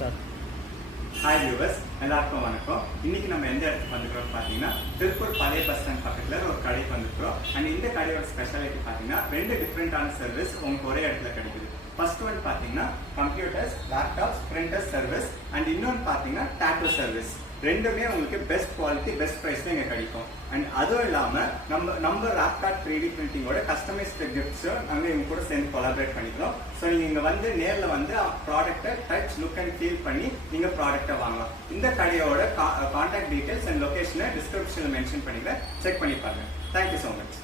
Start. Hi viewers, எல்லாருக்கும் வணக்கம். இன்னைக்கு நம்ம எந்த இடத்துக்கு வந்துக்கிறோம் பார்த்தீங்கன்னா திருப்பூர் பழைய பஸ் ஸ்டாண்ட் பக்கத்தில் ஒரு கடைக்கு வந்துக்கிறோம். அண்ட் இந்த கடையோட ஸ்பெஷாலிட்டி பார்த்தீங்கன்னா ரெண்டு டிஃப்ரெண்டான சர்வீஸ் உங்களுக்கு ஒரே இடத்துல கிடைக்குது. ஃபர்ஸ்ட் ஒன் பார்த்தீங்கன்னா computers, laptops, printers service and இன்னொன்று பார்த்தீங்கன்னா டேட்டோ சர்வீஸ். ரெண்டுமே உங்களுக்கு பெஸ்ட் குவாலிட்டி பெஸ்ட் ப்ரைஸ்ல இங்கே கிடைக்கும். அண்ட் அதுவும் இல்லாமல் நம்ம லேப்டாப் 3D பிரிண்டிங்கோட கஸ்டமைஸ்டு கிஃப்ட்ஸும் நாங்கள் இவங்க கூட சேர்ந்து கொலாபரேட் பண்ணிக்கிறோம். ஸோ நீங்கள் இங்கே வந்து நேரில் வந்து ப்ராடக்ட்டை டச் லுக் அண்ட் ஃபீல் பண்ணி நீங்கள் ப்ராடக்ட்டை வாங்கலாம். இந்த கடையோட கான்டாக்ட் டீடைல்ஸ் அண்ட் லொகேஷனை டிஸ்கிரிப்ஷனில் மென்ஷன் பண்ணிக்கிறேன், செக் பண்ணி பாருங்க. Thank you so much.